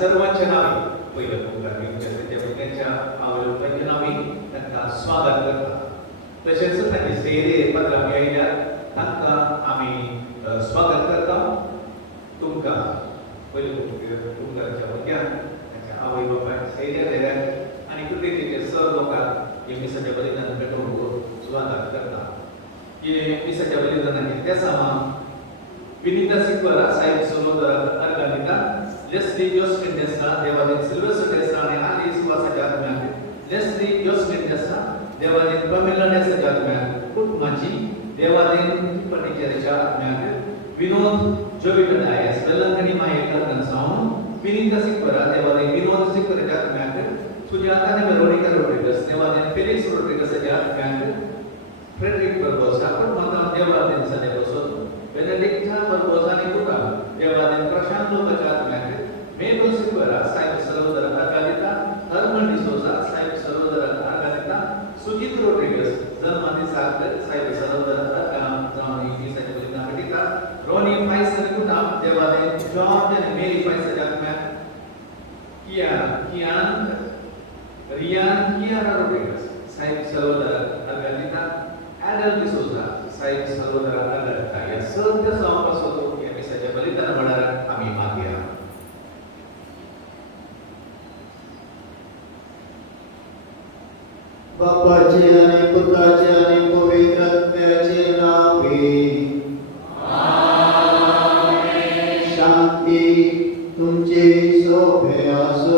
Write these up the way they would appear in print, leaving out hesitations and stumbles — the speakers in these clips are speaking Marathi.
सर्वांच्या नावे पहिलं पुकार त्यांच्या आवडीच्या नावे त्यांना स्वागत करतात तसेच त्यांनी सेरे पदरामी आयल्या तांकां आमी स्वागत करता तुमकां पहिलं पुकाराच्या वतीन त्यांच्या आवय बापाय सैर्या देल्यात आनी कृतीचे सर लोकांक हे मिसाच्या बलिदान भेटवून स्वागत करता हे मिसाच्या बलिदानाचे त्या सामान विनीता सिक्वरा साहेब सरोदर अर्गानिता लेस्ली जोस्मिन देसा देवादिन सिल्वेस्टर देसा आणि आली सुवासाच्या दरम्यान लेस्ली जोस्मिन देसा देवादिन पमिला देसाच्या दरम्यान कुटुंबाची देवादिन परिचयाच्या दरम्यान विनोद जोविल डायस वेलंकनी मायेकर सावन विनीता सिक्वरा देवादिन विनोद सिक्वराच्या दरम्यान सुजाता आणि वेरोनिका रोड्रिगस देवादिन फेलिक्स रोड्रिगसच्या दरम्यान फ्रेडरिक बर्बोसा कुटुंबाचा देवादिन सने बसोन बेनेडिक्टा बर्बोसानी कुटा देवादिन प्रशांत लोकांच्या दरम्यान मेबल सिक्वरा साहेब सरोदर अर्गानिता हरमन डिसोजा साहेब सरोदर अर्गानिता सुजित रोड्रिगस जन्मादी साहेब सरोदर अर्गानिता मिसाच्या बलिदान भेटिता रोनी फाइस आणि कुटा देवादिन जॉर्ज आणि मेरी फाइसच्या दरम्यान रियान कियारा रोड्रिगस साहेब सरोदर अर्गानिता एडल डिसोजा साहेब सरोदर अर्गानिता या सर्व समापासून या मिसाच्या बलिदान होणार आम्ही मागूया. बापाचे आणि पुत्राचे आणि पवित्र आत्म्याचे नावे आमेन. शांती तुमचे सोबे असो.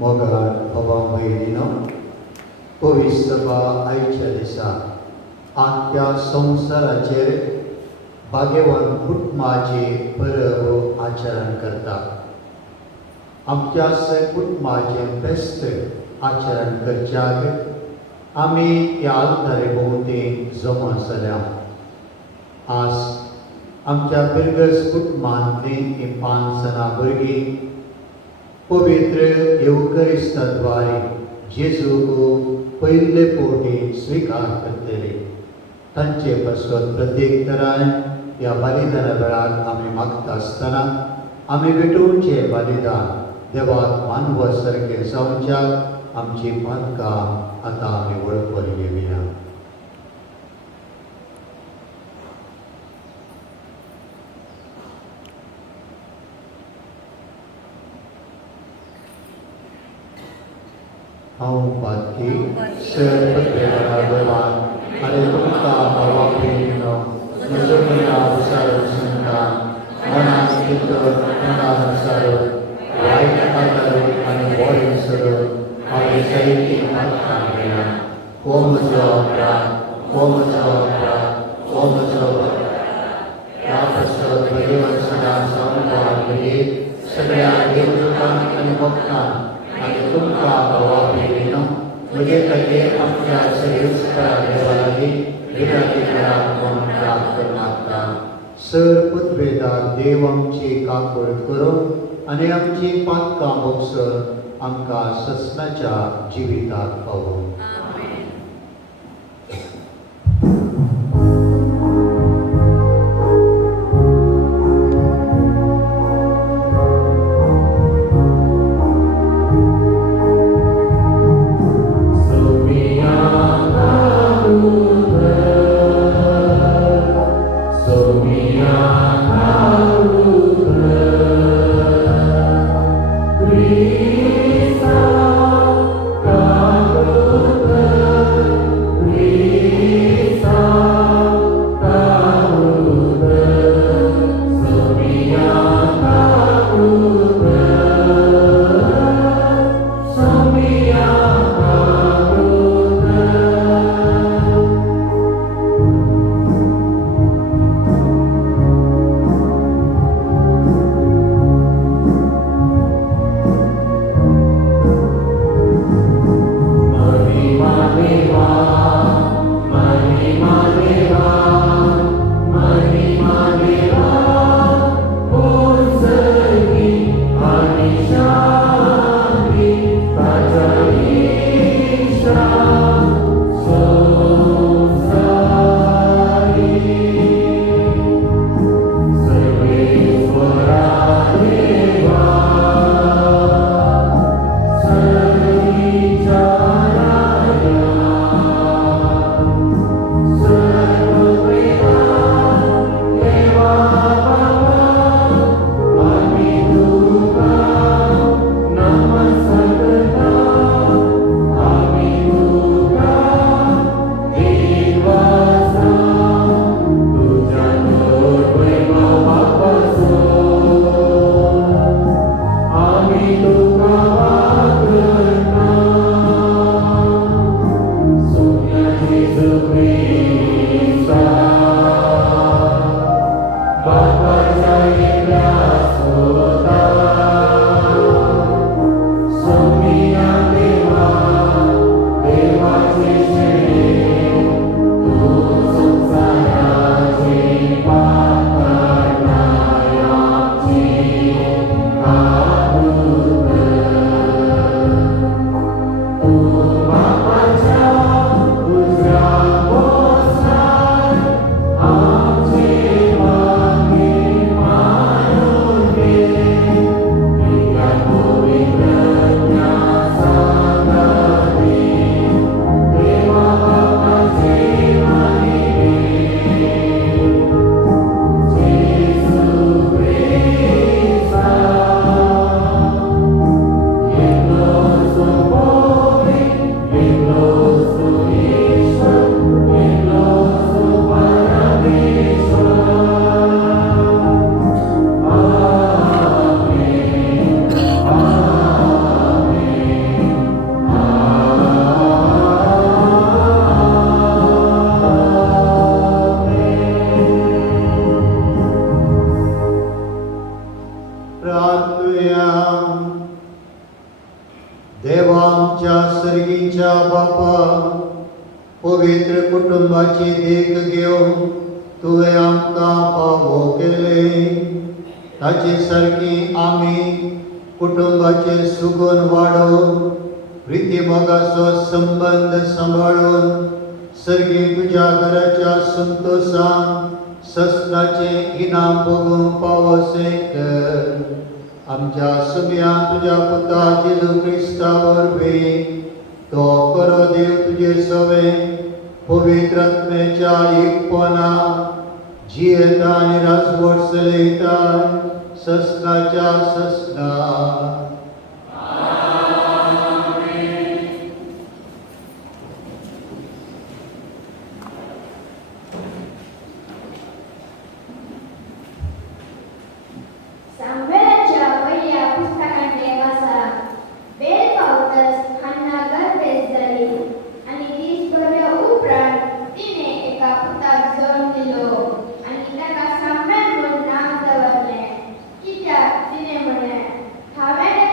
मोगान बाबा भयणीनो पवित्र सभा आयच्या दिसा आख्या संवसाराचेर भाग्यवान कुटुंबाचे परब आचरण करता. आमच्या कुटुंबाचे बेस्त आचरण करच्याक आमी ह्या आल्तारे भोंवती जमा जाल्या. आज आमच्या बिरगस कुटुंबांतली ही 5 जाणां भुरगीं पवित्र येवकरिस्ताद्वारे जेजूक पयले पोटी स्वीकार करतले. तांचे पासून प्रत्येक तरान ह्या बलिदाना वेळार आमी मागता आसतना आमी भेटोवचे बलिदान देवाक मानवा सारकें जावच्याक आमची मातकां आतां आमी वळखून घेवया. हांव पातकी सर्वदेवान आनी तुमकां बाबा भयणीनो म्हजो मनानुसार संतान मनान भितर मनानुसार वायट आदार आनी बरें सरून हांवें जायती मातकां केल्या. हो म्हजो अपराध, हो म्हजो अपराध, हो म्हजो अपराध. ह्या पासत भगवान सदां संवाद सगळ्या देवदूतांक आनी भक्तांक आनी म्हजे खातीर आमच्या सगळ्या देवालागी विनंती करा म्हूण प्रार्थना मागता. सर पुतवेदार देव आमची काकूळ करो आनी आमची पातकां मोगसर आमकां ससनाच्या जिविताक पावो. देवांच्या सर्गीच्या बापा पवित्र कुटुंबाची देख घेवन तुवें आमकां फावो केले. ताचे सारकी आमी कुटुंबाचे सुगूण वाडोवन प्रितीमोगाचो संबंध सांबाळून सर्गी तुज्या घराच्या संतोषान सस्नाचे इनाम भोगूंक पावोसे कर. आमच्या सगळ्यांक तुज्या पुता जेजू क्रिस्ता वरवीं तो बरो देव तुजे सवे पवित्र आत्म्याच्या एकपणा जियेता आनी राजवट चलयता सस्नाच्या सस्ना. हांवें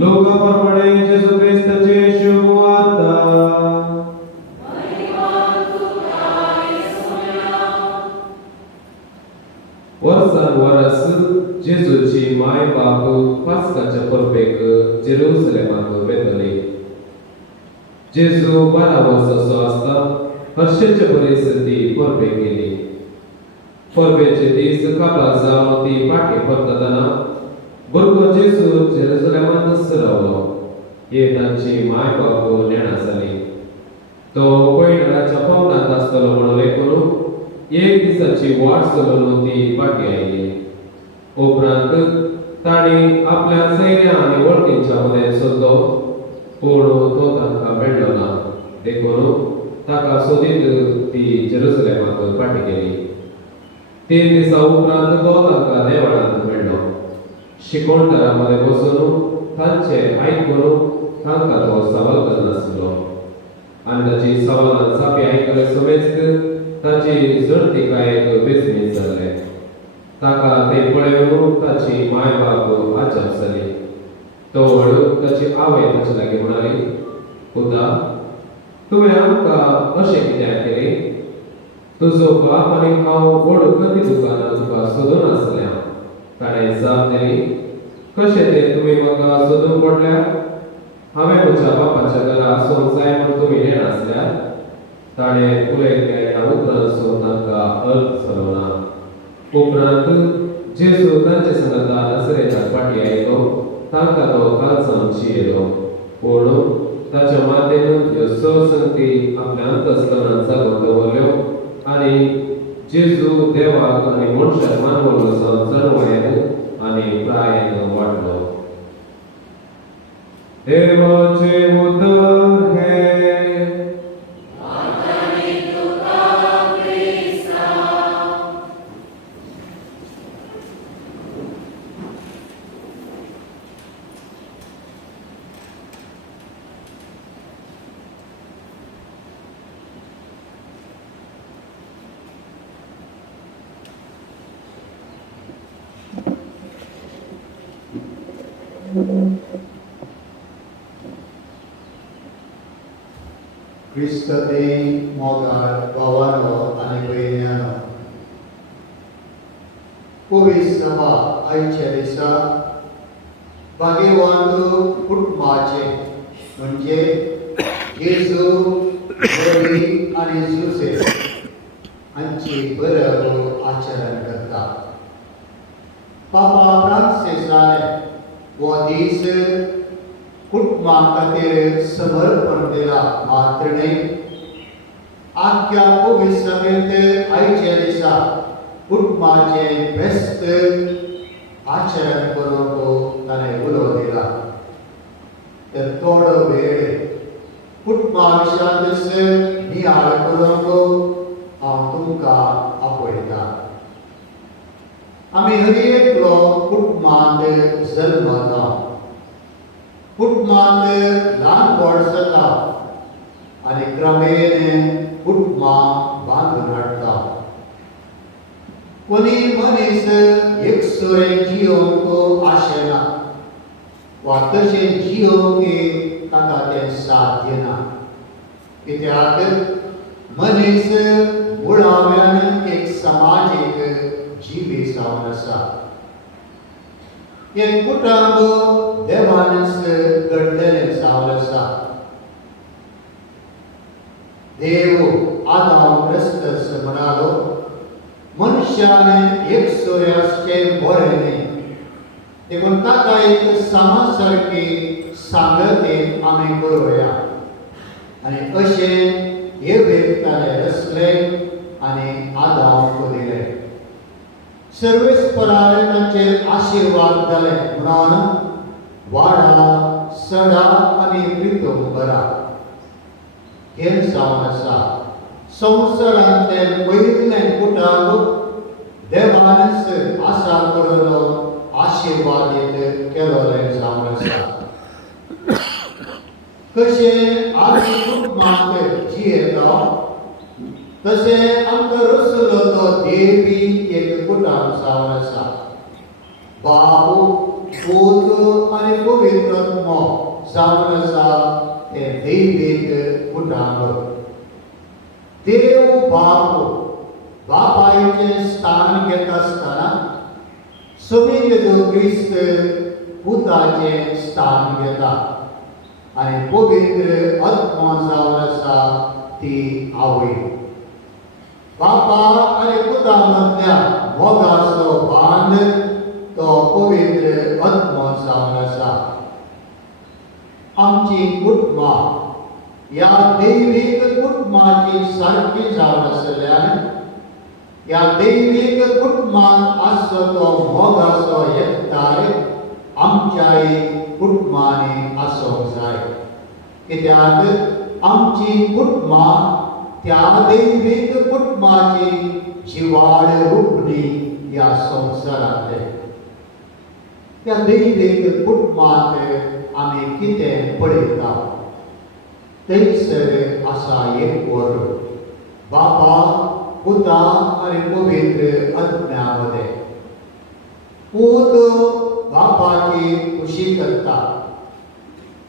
लोकाप्रमाणे जेजू ख्रिस्ताचे शुभ वार्ता वर्सांवरस जेजूची माय बाप पास्काच्या परबेक जेरुसलेमाक वेतली. जेजू 12 वर्साचो आसता हर्शेचे परिस्थिती परबेक गेली. परबेचे दीस काबार जावन ती पाठी परततना भुरगो जेजू जेरुसलेमांत रावलो. हे तांची माय बाप नेणा जाली. तो पैंगणाच्या पावनांत आसतलो म्हणून लेकून एक दिसाची वाट चलोवन ती पाठी आयली. उपरांत ताणी आपल्या सैन्या आनी वळखींच्या मदें सोदलो, पूण तो तांकां मेळ्ळो ना. देखून ताका सोदीत ती जेरुसलेमाक फाटी गेली. 3 दिसा उपरांत तो तांकां देवळांत मेळ्ळो. शिकोणकारां मदें बसून तांचे आयकून तांकां तो सवाल करनासलो. आनी ताची सवालां सापी आयकले समेत ताची जळतिकायेक बेसमीत जाले. ताका ते पळयून ताची माय बाप आजब जाली. तो ताची आवय ताचे लागीं म्हणाली, खुदा, तुवें आमकां अशें कित्याक केलें? तुजो बाप आनी हांव व्हड कधी दुकानांत तुका सोदून आसल्या. ताणें जाप दिली, कशें तें तुमी म्हाका सोदून पडल्या? हांवें म्हज्या बापाच्या घरा आसूंक जाय म्हूण तुमी नेनासल्यात. ताणें उलयल्ल्या ह्या उतरांचो तांकां अर्थ जालो ना. उपरांत जेजू तांचे सांगता नासरेतांत फाटी आयलो. तांकां तो कालसांवची येयलो. पूण ताच्या मातेन ह्यो स संगती आपल्या अंतस्थानांत जागोवन दवरल्यो आनी जेजू देवाक आनी मनशाक मानवलो सावन चणवळेन आनी प्रायेन वाडलो. देवाचे उतर हे क्रिस्तते मोगाळ भावांनो आनी भयण्यांनो, पवित्र सभा आयच्या दिसा भाग्यवान कुटुंबाचे म्हणजे येसू, मरी आनी जुसेफ हांची बरोबर आचरण करता. पापा फ्रांसिसान हो दीस कुटुंबा खातीर समर्पण दिला. मात्र न्ही, आख्या पवित्र सभेंत आयच्या दिसा कुटुंबाचे बेस्त आचरण करूंक ताणें उलो दिला. तर थोडो वेळ कुटुंबा विशयांतच नियाळ करूंक हांव तुमकां आपयतां. आमी हर एकलो कुटुंबांत जल्मता. कुटुंबांत ल्हान व्हड जाता आनी क्रमेन कुटुंबां बांदून हाडटा. कोणी मनीस एकसुरें जियोंक आशेना वा तशें जियोंक ताका तें साध्य ना. कित्याक मनीस मुळाव्यान एक समाजीक जिवी जावन आसा. एक कुटुंब देवानच घडलेलें जावन आसा. देव आदाम क्रिस्तस म्हणालो, मनशान एकसुरें आसचें बरें न्ही. देखून ताका एक समा सारकी सांगतेन आमी करुया. आनी अशें हेवेक ताणें रचलें आनी आदामाक दिलें. सर्वेस्परान तांचेर आशिर्वाद जाले म्हणून वाडा, सडा आनी प्रितूम बरा. हें जावन आसा संवसारांतलें पयलें कुटुंब देवानच आसा करून आशिर्वादीत केलोलें जावन आसा. कशें आमी कुटुंबांत जियेता तशें आमकां रचलो तो देव बी एक कुटुंब जावन आसा. बाप, पूत आणि पवित्र आत्मा जावन आसा ते दैवीक कुटुंब. देव बापायचे स्थान घेत असताना समीर जो क्रिस्त पुताचे स्थान घेता आणि पवित्र आत्मा जावन आसा ती आवय. बापा आणि पुता मधल्या मोगाचो बांध तो पवित्र आत्मा जावन आसा. आमची कुटुंबा या दैवीक कुटुंबाची सारखी जावन आसल्यान या दैवीक कुटुंबांत आसचो तो मोगाचो एकठांय आमच्याय कुटुंबांनी आसूंक जाय. कित्याक आमची कुटुंबां त्या दैवीक कुटुंबाची जिवाळ रूपणी ह्या संवसारांत. त्या दैवीक कुटुंबांत आमी कितें पळयता थंयसर आसा एक वर बापा पुता आणि पवित्र आत्म्या मदें. पूत बापाची खुशी करता.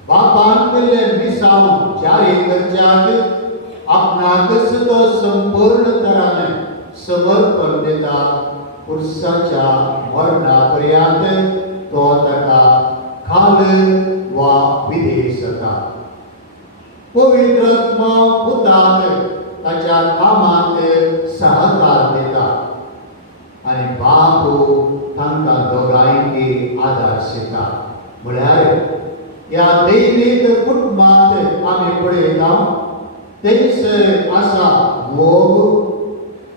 बापान केल्ले मिसांव जारी करच्याक आपणाकच तो संपूर्ण तरान समर्पण दिता. पुरसाच्या मरणा पर्यंत तो ताका खाल वा विधेय जाता. पवित्र आत्मा पुताक ताच्या कामांत सहकार दिता आणि बाप तांकां दोगांयकी आदार दिता. म्हळ्यार ह्या दैवीक कुटुंबांत आमी पळयता थंयसर आसा मोग,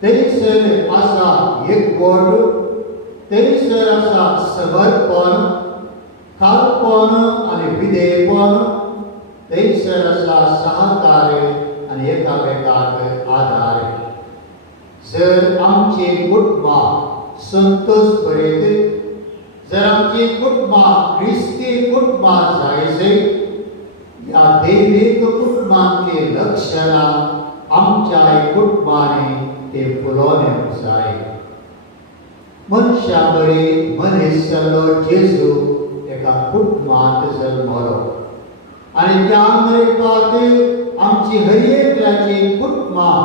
थंयसर आसा एकवट, थंयसर आसा समर्पण, खालपण आणि विधेयपण, थंयसर आसा सहकार्य आणि एकामेकाक आदार. जर आमची कुटुंबां संतोष भरयत, जर आमची कुटुंबां ख्रिस्ती कुटुंबां जायत, या दैवीक कुटुंबांची लक्षणां आमच्या कुटुंबांनी ते फुलोवंक जाय. मनशा बरी मनीस जाल्लो जेजू एका कुटुंबांत जल्मलो आणि त्या मरेपाक आमची हर एकल्याची कुटुंबां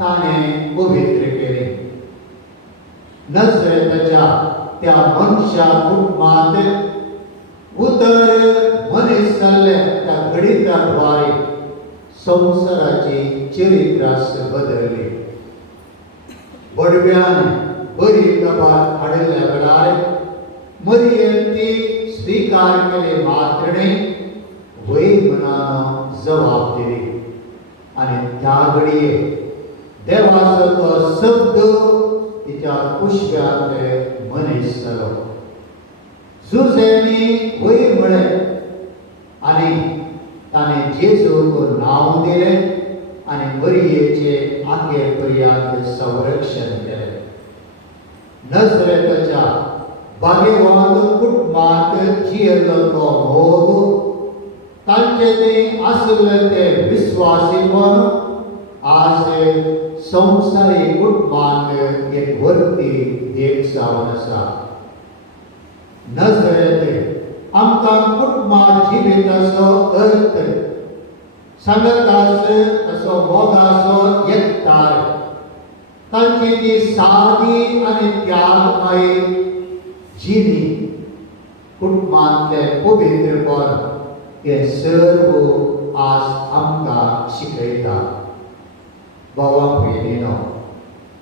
ताणें पवित्र केली. नजरेताच्या त्या मनशा कुटुंबांत उतर मनीस जाल्ले त्या गणिताद्वारे संवसाराची चरित्रास बदलली. बडव्यान बरी कबार हाडिल्ल्या वेळार मरियेन ती स्वीकार केले मात्रणे वै मनान जबाब दिली आणि त्या घडये देवाचो तो शब्द तिच्या कुशव्यांत मनीस जालो. जुझेनी वै म्हळें आणि ताणें जेजूक नांव दिलें आणि मरियेचे आंगे पर्यंत संरक्षण केलें. नजरेताच्या बागेवाद कुटुंबांत जियेल्लो तो मोग, तांचे ते आसले ते विश्वासीपण आज संवसारी कुटुंबांत एक व्हरती देख जावन आसा. नजरेत आमकां कुटुंबां जिविताचो अर्थ सांगत असो मोगाचो एकठांय, तांची ती सादी आनी त्यागमय जिणी, कुटुंबांतले पवित्रपण हे सर्व आज आमकां शिकयता. भावा भयणीनो,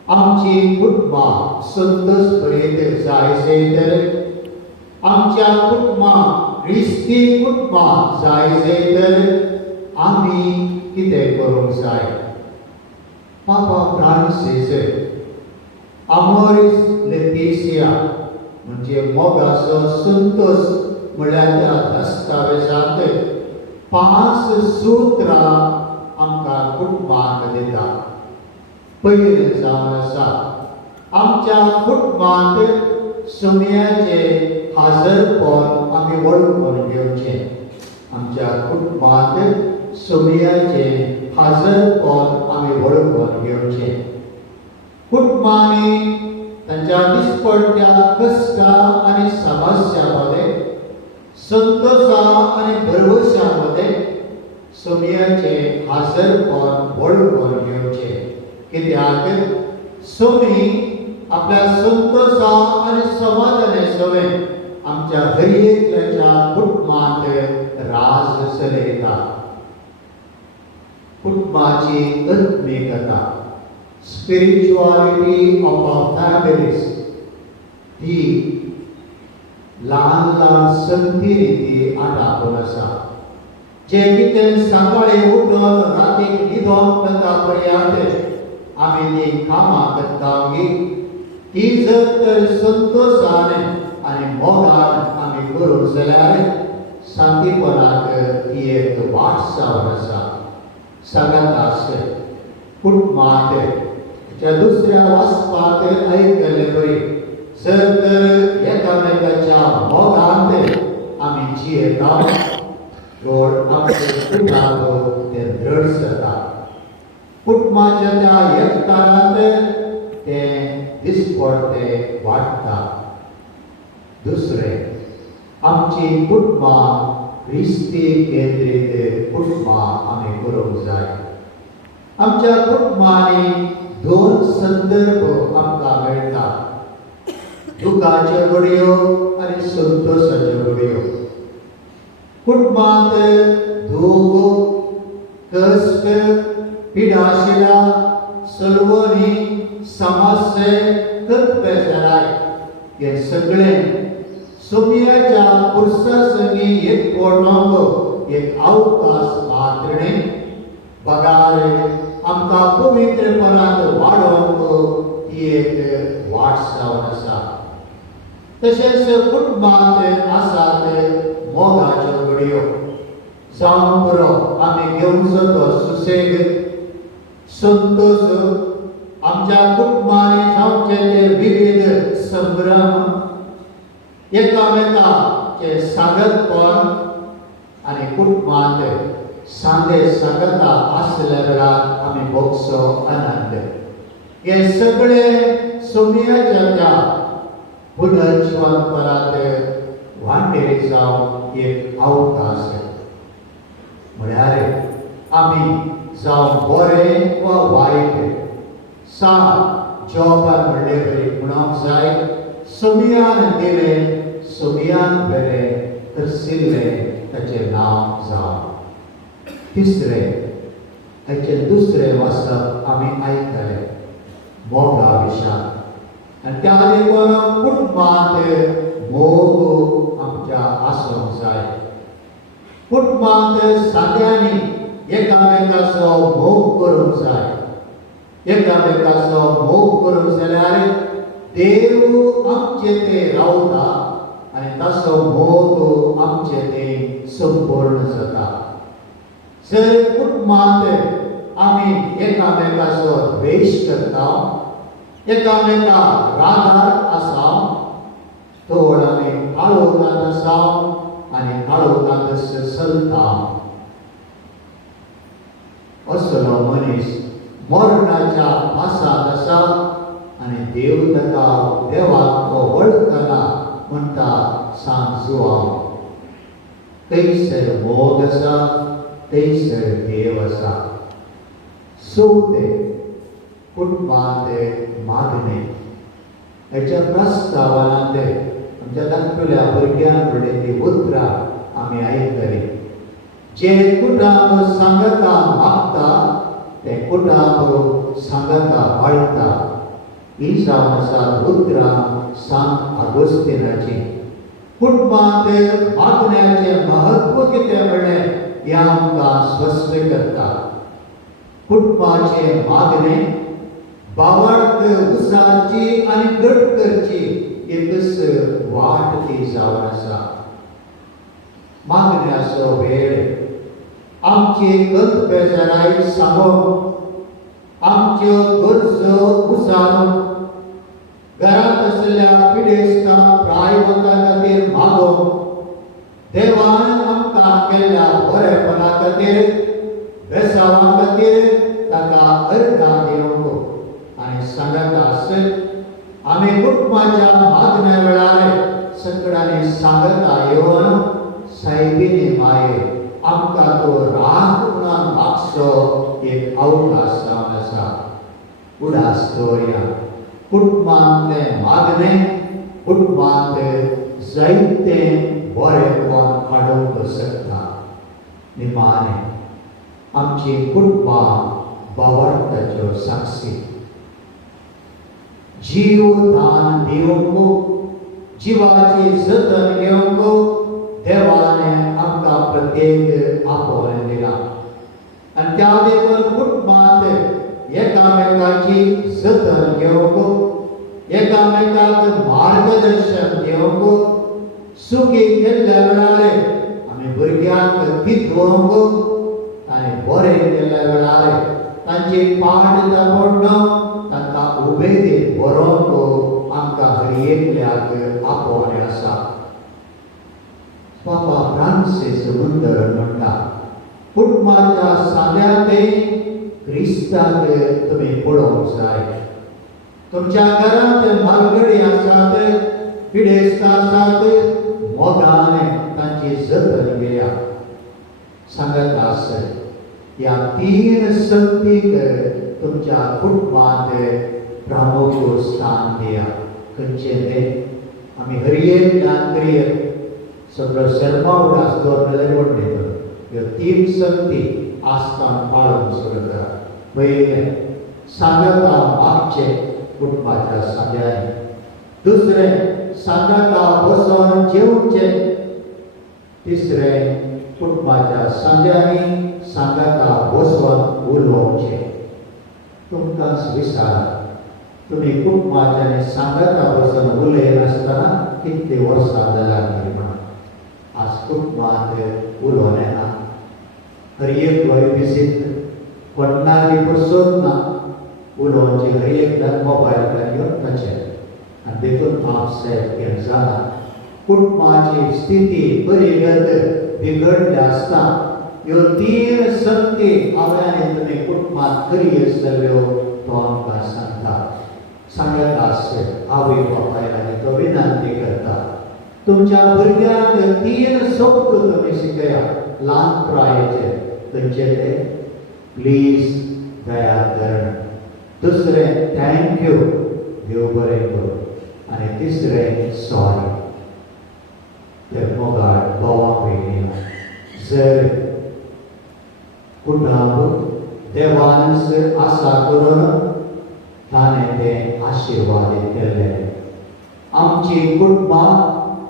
आमची कुटुंबां संतोष भरीत जायत तर आमच्या कुटुंबां ख्रिस्ती कुटुंबां जायत तर आमी कितें करूंक जाय? पापा फ्रांसीस अमोरिस लेटिसिया म्हणजे मोगाचो संतोष म्हळ्यार त्या दस्तावेजांत 5 सुत्रां आमकां कुटुंबांक दिता. पयलें जावन आसा आमच्या कुटुंबांत सुमयाचे हाजरपण आमी वळखून घेवचें. आमच्या कुटुंबांत सुमयाचे हाजरपण आमी वळखून घेवचें. कुटुंबांनी तांच्या दिसपट्ट्या कश्टां आनी समस्या मध्ये संतोषा आणि भरवशामध्ये सोमयाचे हाजरपण वळखून घेवचे, कित्याक सोमी आपल्या संतोषा आणि समाधाना सवय आमच्या हरियेकाच्या कुटुंबात राज चलयता. कुटुंबाची आत्मिकता, स्पिरिच्युअलिटी ऑफ फॅमिलीज ही ल्हान ल्हान संती रीती आटापून आसा. जे कितें सकाळी उठून रातीक न्हिदोन करता पर्यंत आमी ती कामां करता ती जर तर संतोषान आनी मोगान आमी करूंक जाल्यार शांतीपणाक ती एक वाटचाल आसा. सगळ्यांत कुटुंबांत दुसऱ्या वाचपाक आयकले बरी जर तर एकामेकाच्या मोगांत आमी जियेता तर आमचे कुटुंब ते दृढ जाता. कुटुंबाच्या त्या एकठारांत ते दिसपडते वाडटा. दुसरें, आमची कुटुंबां क्रिस्ती केंद्रीत कुटुंबां आमी करूंक जाय. आमच्या कुटुंबांनी दोन संदर्भ आमकां मेळटा, दुखाच्यो घडयो आनी संतोशाच्यो घडयो. कुटुंबांत दूख, कश्ट, पिडाशिला, सलवणी, समस्या, बेजाराय हे सगळें सोमयाच्या पुरसासंगी एक पोटोंक एक अवकाश मात्रणे बगार आमकां पवित्रपणांत वाडोवंक ही एक वाटचाल आसा. तशेंच कुटुंबांत आसात मोगाच्यो घडयो. जावं बरो आमी घेवचो तो सुसेग, संतोष, आमच्या कुटुंबांनी जावचे ते विविध संभ्रम, एकामेकाचे सांगतपण आनी कुटुंबांत सांदे सांगता आसल्या वेळार आमी भोगचो आनंद, हे सगळे सोमयाच्या त्या पुनर्जीवनपणांत वांटेरी जावन एक अवकाश. म्हळ्यार आमी जावं बरें वा वायट सांग जॉबान म्हणले बरी म्हणूंक जाय. सोमयान दिलें, सोमयान बरें करशिल्लें ताचें नांव जावं. तिसरें, हाचें दुसरें वाचप आमी आयकलें मोगा विशयान. आनी त्या देखून कुटुंबांत मोग आमच्या आसूंक जाय. कुटुंबांत साद्यांनी एकामेकाचो मोग करूंक जाय. एकामेकाचो मोग करूंक जाल्यार देव आमचे ते रावता आनी ताचो मोग आमचे ते संपूर्ण जाता. जर कुटुंबांत आमी एकामेकाचो द्वेश करता, एकामेकाक रागार आसा, तोड आमी काळोखांत आसा आनी काळोखांत चलता. असलो मनीस मरणाच्या पासात आसा आनी देव ताका देवाक तो वळखना म्हणटा सांजुआव. थंयसर मोग आसा, थंयसर देव आसा. चवथें, कुटुंबांत मागणे. हेच्या प्रस्तावनांत आमच्या धाकटुल्या भुरग्यांक फुडें ती उतरां आमी आयकली. जे कुटुंब सांगता मागता ते कुटुंब सांगता वाळटा. ही जावन आसात उतरां सांत आगोस्तिनाची. कुटुंबांत मागण्याचें महत्व कितें म्हणलें हें आमकां स्पश्ट करता. कुटुंबाचें मागणें बावार्थ उसाची आनी घट करची एकच वाट ती जावन आसा. मागण्याचो वेळ आमची गत बेजाराय सांगोवप, आमच्यो गरजो उसारून घरांत आसलेल्या पिडेस्ता प्रायवता खातीर मागोवप, देवान आमकां केल्ल्या बरेपणा खातीर बेसांवा खातीर ताका अर्गां दिवंक आनी सांगता आसत आमी कुटुंबाच्या मागण्या वेळार सगळ्यांनी सांगता येवन जगीने माये आमकां तो राग म्हणून मागचो एक अवकाश जावन आसा. उडास दवरया. कुटुंबांतले मागणे कुटुंबांत जायते बरेपण काडूंक शकता. निमाणे आमची कुटुंबां भावार्थाच्यो साक्षी. जीव दान दिवंक जिवाची जतन घेवंक देवाने आमकां प्रत्येक आपोवन दिला. आनी त्या देखून कुटुंबांत एकामेकाची जतन घेवंक एकामेकाक मार्गदर्शन दिवंक सुखी केल्ल्या वेळार आमी भुरग्यांक कितवंक आनी बरें केल्ल्या वेळार तांची पाट दाखोवन तांकां उमेदीन बरोवंक आमकां हर एकल्याक आपोवणें आसा. पापा फ्रांसीस मुंदर म्हणटा कुटुंबाच्या सांग्यार क्रिस्ताक तुमी पळोवंक जाय. तुमच्या घरांत मालगडी आसात, पिडेस्त आसात, मोगान तांची जतन घेया. सांगत आसत ह्या 3 संगतीक तुमच्या कुटुंबांत प्रामुख्य स्थान दिया. खंयचें तें आमी हर एक ध्यान करियत. सगळो शर्मा उडास दवरलेले वडयता. ह्यो 3 संगती आस्तान पाळून सुरू करा. पयलें सांगता मागचें कुटुंबाच्या सांग्यांनी. दुसरें सांगता बसोन जेवचें. तिसरें कुटुंबाच्या सांग्यांनी सांगता बसोन उलोवचें. तुमकांच विचारा तुमी कुटुंबाच्या सांगता बसोन उलयनासतना कितलीं वर्सां जाल्यां म्हणून. आज कुटुंबांत उलोवणें ना. हर एक गोंय विजीत कोणाली पसून ना. उलोवचें हर एकदां मोबायल घेवन ताचेर आनी देखून आपसेत घेवन जाला. कुटुंबाची स्थिती बरी बिगडली आसता ह्यो 3 संगती हांवें तुमी कुटुंबांत करी आसतल्यो तो आमकां सांगता. सांगत आसत आवय बापायक तो विनंती करता तुमच्या भुरग्यांक 3 शब्द तुमी शिकया ल्हान प्रायेचे. खंयचे ते? प्लीज, दया करण. दुसरें थँक्यू, देव बरें करूं. आनी तिसरें सॉरी. ते मोगाळ भावा भयणी जर कुटुंब देवानच आसा करून ताणें तें आशिर्वादीत केल्लें. आमची कुटुंबां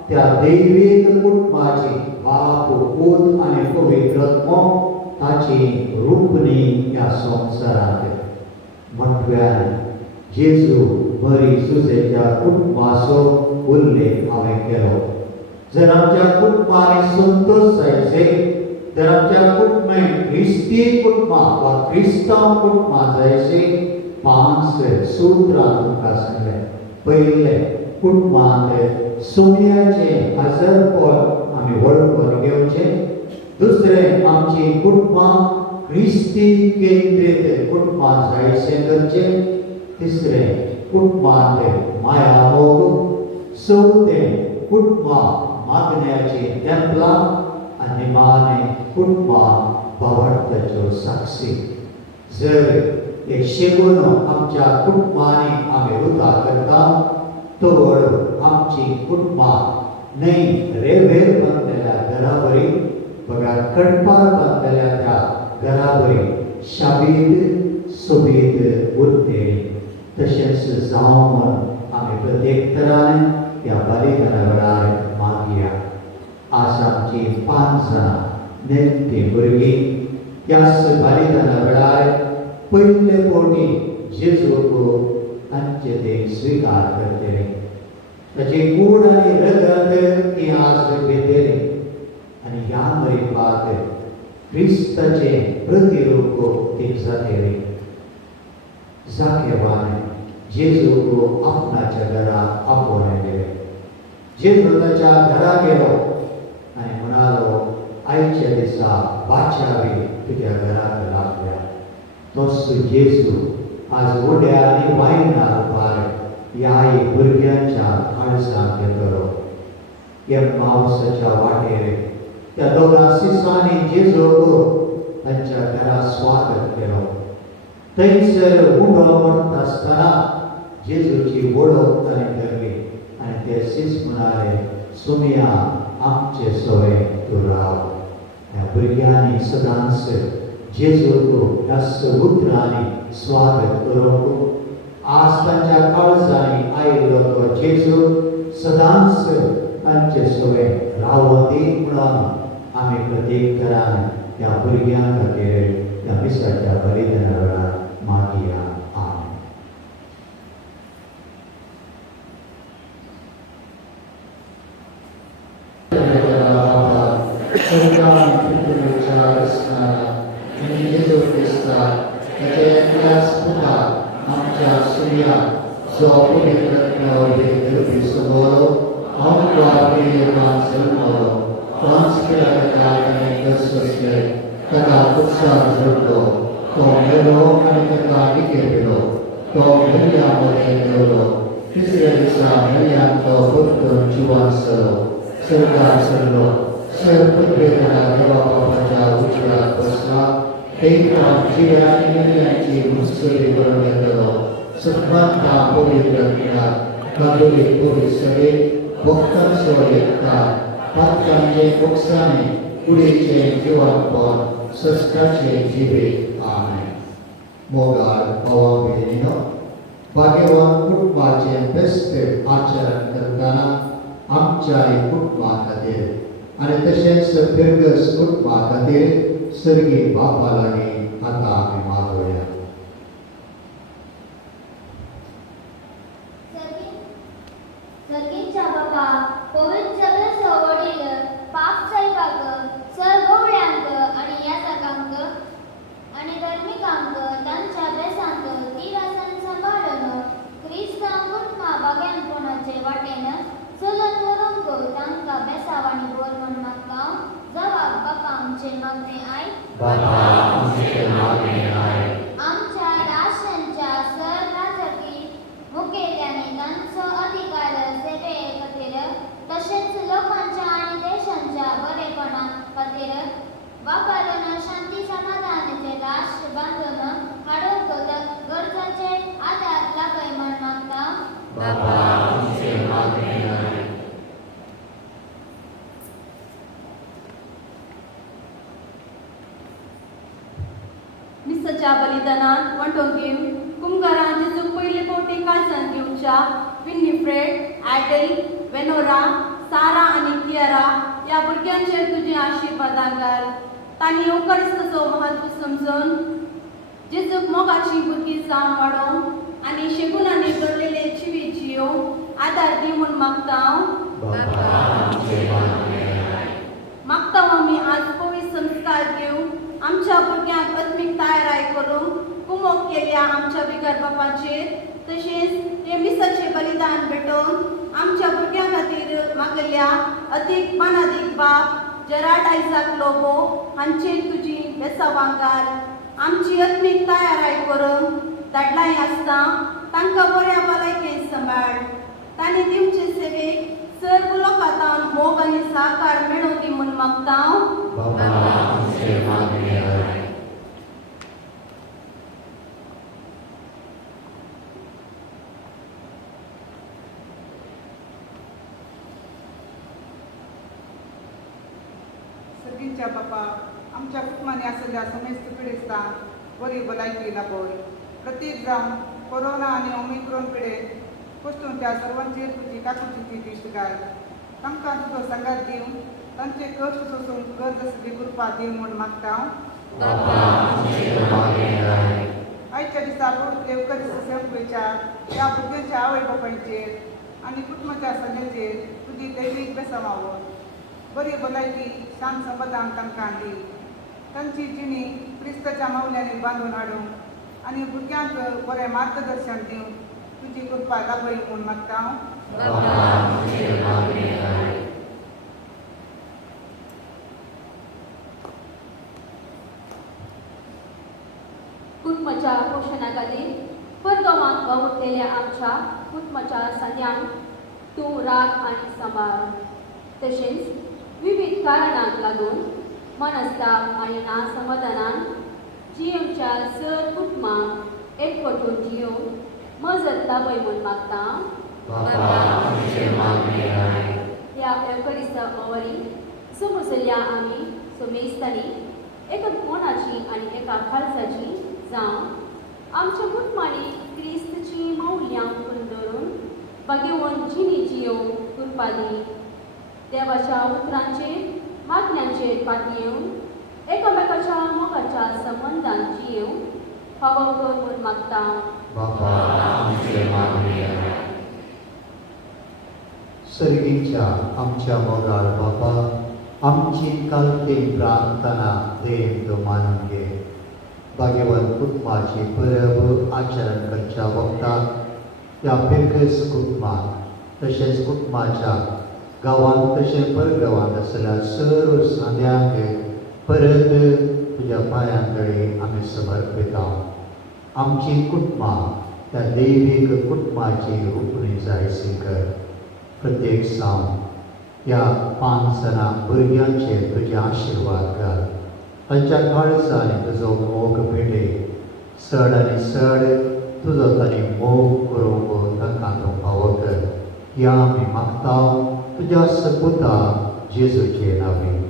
त्या दैवीक कुटुंबाची बाप पूत आनी पवित्रात्मो ताची रूपणी ह्या संवसारांत. म्हटल्यार जेजू बरी सुसेच्या कुटुंबाचो उल्लेख हांवें केलो. जर आमच्या कुटुंबांनी संतोश जायचे, जर आमच्या कुटुंबांत क्रिस्ती कुटुंबां वा क्रिस्तांव कुटुंबां जायचे 5 सुत्रां तुमकां सांगले. पयलें कुटुंबांत सुमयाचें आजरपण आमी वळखून घेवचें. दुसरें आमची कुटुंबां क्रिस्ती केंद्रीत कुटुंबां जायचें करचें. तिसरें कुटुंबांत माया मोग. चवथें कुटुंबां मागण्याची तेंपलां. आनी निमाणें कुटुंबां भावार्थाच्यो साक्षी. जर एक शेगून आमच्या कुटुंबांनी आमी उता करता तर आमची कुटुंबां न्हय रेवेर बांदलेल्या घरा बरी बघा कडपार बांदलेल्या त्या घरा बरी शाबीत सोबीत उरतली. तशेंच जावं म्हूण आमी प्रत्येक तरान ह्या बलिदाना वेळार मागया. आज आमची 5 जाणां नेमकी भुरगीं ह्याच बलिदाना वेळार पयले फावटी जेजूक तांचे ते स्विकार करतले. ताची कूड आनी रगत ती आज घेतली आनी ह्या मरिपाक क्रिस्ताचें प्रतिरूप ती जातली. जाकेवान जेजूक आपणाच्या घरा आपोवन गेले. जेजू ताच्या घरा गेलो आनी म्हणालो आयच्या दिसा बाचावी तुज्या घराक लागल्या. तोच जेजू आज उड्या आनी वायना रुपार ह्या भुरग्यांच्या काळजांत येतलो. एम्माउसाच्या वाटेर त्या दोघां शिष्यांनी जेजूक तांच्या घरा स्वागत केलो. थंयसर उडो म्हणटा आसतना जेजूची वळख ताणें धरली आनी ते शिश म्हणाले, सुमया आमचे सोय तूं राव. त्या भुरग्यांनी सदांच जेजूक ह्या उतरांनी स्वागत करूंक आज तांच्या काळजांनी आयिल्लो तो जेजू सदांच तांचे सोय रावदी म्हणून आमी प्रत्येक तरान त्या भुरग्यां खातीर त्या मिसाच्या बलिदाना वेळार मागया. आमेन. Jesu Krista, त्याच्या पुता आमच्या सूर्या जो पवित्र विसुबोलो हम वापरी मानसलो ट्रांसफिराने दससे कदा उत्साह जोडलो तो मेलो आणि त्याला निकेलो तो मेल्या मध्ये गेलो तिसऱ्या दिवसा मेल्यांतो पुत्र जीवन सलो स्वर्गात सरलो सर्वपृथ्वीला देवा बापाच्या उजव्यात बसला तेव्हा जिव्याने मेल्यांची मुसली करून येतलो सुखवंता पवित्र कातोलिक पुरुष सभे भक्तांसो एकता भक्तांचे मोक्षाने पुढेचे जीवनपण सष्टाचे जिवे. आमेन. मोगाळ भावा-भयणींनो, भाग्यवान कुटुंबाचे बेस्ट आचरण करताना आमच्या कुटुंबा खातीर आणि तशेंच फिरगस कुटुंबा खातीर सर्गी बापा लागीं आतां आमी मागोया. सर्गीच्या बापा पवित्र वडील पाप चलपाक सरगोवड्यांक आणि याचकांक आणि धर्मिकांक तांच्या बेसांक तिरासन सांबाळून क्रिस्तांव कुटुंबा बाग्यांपणाचे वाटेन चलत व्हरूंक तांकां बेसाव आनी बोर म्हूण मागता. जबाब बापा आमचे मागणे आय. आमच्या राष्ट्रांच्या सरराजकी मुखेल्यांनी तांचो अधिकार सेवे खातीर तशेंच लोकांच्या आनी देशांच्या बरेपणा खातीर वापरून शांती समाधानाचे राष्ट्र बांदून हाडूंक गरजेचे आदार लागय म्हूण मागता. मिसाच्या बलिदानात वांटून घेवन कुमगारां जेजूक पयले फावटी काळजांत घेवच्या विनिफ्रेड, ॲडल, वेनोरा, सारा आनी कियारा ह्या भुरग्यांचेर तुजें आशिर्वाद घाल. तांणी ओकरिस्ताचो महत्व समजून जेजूक मोगाची भुरगीं जावन वाडोवंक आनी शेकुनांनी भरलेले जिवी जियोवंक आदार दी म्हूण मागता हांव. मागता आमी आज पवित्र संस्कार घेवंक आमच्या भुरग्यांक आत्मीक तयाराय करूंक कुमोक केल्या आमच्या बिगर बापाचेर तशेंच हे मिसाचे बलिदान भेटोवन आमच्या भुरग्यां खातीर मागल्या अदीक मानादीक बाप जेराड आयजाक लोबो हांचेर तुजी बेसावां घाल. आमची आत्मीक तयाराय करूंक धाडलाय आसता तांकां बऱ्या भलायकेन सांबाळ. तांणी दिवचे सेवेक सर्व लोकांतान मोग आनी सहकार मेळोवन दी म्हूण मागता हांव. सर्गीच्या बापा आमच्या कुटुंबाने आसलेल्या समेस्त पिडेस्तांक बरी भलायकी लाभय. प्रत्येक जावन कोरोना आनी ओमिक्रोन पिडेक पसून त्या सर्वांचेर तुजी काकुची दिश्ट घाल. तांकां तुजो संगात दिवन तांचे कश्ट सोसून गरज आसली कृपा दी म्हूण मागता हांव. आयच्या दिसा पवित्र एवकारिस्त सेवकेच्या त्या भुरग्यांच्या आवय बापायचेर आनी कुटुंबाच्या सगळ्यांचेर तुजी दैवीक बेसावावर बरी भलायकी शांत समाधान तांकां दी. तांची जिणी क्रिस्ताच्या मावल्यांनी बांदून हाडूंक आनी भुरग्यांक बरें मार्गदर्शन दिवंक तुजी कृपा लाभय म्हूण मागता हांव. कुटुंबाच्या पोषणा खातीर परगांवांत वावुरलेल्या आमच्या कुटुंबाच्या सगळ्यांक तूं राख आनी सांबाळ. तशेंच विविध कारणांक लागून मनस्ताप आणि नासमाधानान जियोच्या सर कुटुंबांक एकवटून जियोंक मजत लाभय म्हूण मागता बाबा आमचे मागणे ह्या एवकरिस्ता ओवरी समजल्या आमी सोमेस्तानी एका कोणाची आणि एका खालसाची जावं आमच्या कुटुंबांनी क्रिस्तची मौल्यांक धरून बागेवन जिणी जियो कुरपादी देवाच्या उतरांचेर मागण्यांचेर फाटी येवन एकामेकाच्या मोगाच्या संबंधान जियो फावो कर म्हूण मागता बाबा आमचे मागणे सर्गीच्या आमच्या मोगाळ बाबा आमची कालते प्रार्थना देव तो मानून घे भाग्यवान कुटुंबाची परब आचरण करच्या वक्ताक या पिरकस कुटुंबाक तशेंच कुटुंबाच्या गांवांत तशें परगांवांत आसल्या सर्व सांद्यांक परत तुज्या पांयांतळे आमी समर्पिता आमची कुटुंबां त्या दैवीक कुटुंबाची रुपणी जायसी कर प्रत्येक सावन ह्या 5 जाणां भुरग्यांचेर तुजे आशिर्वाद घाल तांच्या काळजांनी तुजो मोग भेटे चड आनी चड तुजो तांणी मोग करूंक तांकां तूं फावो कर ह्या आमी मागता तुज्या सपुता जेजूचे नांवी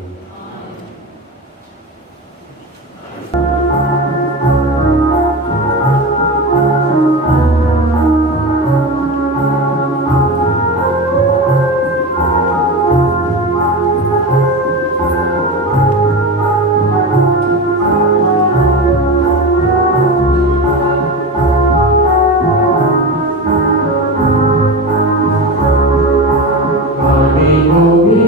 Kami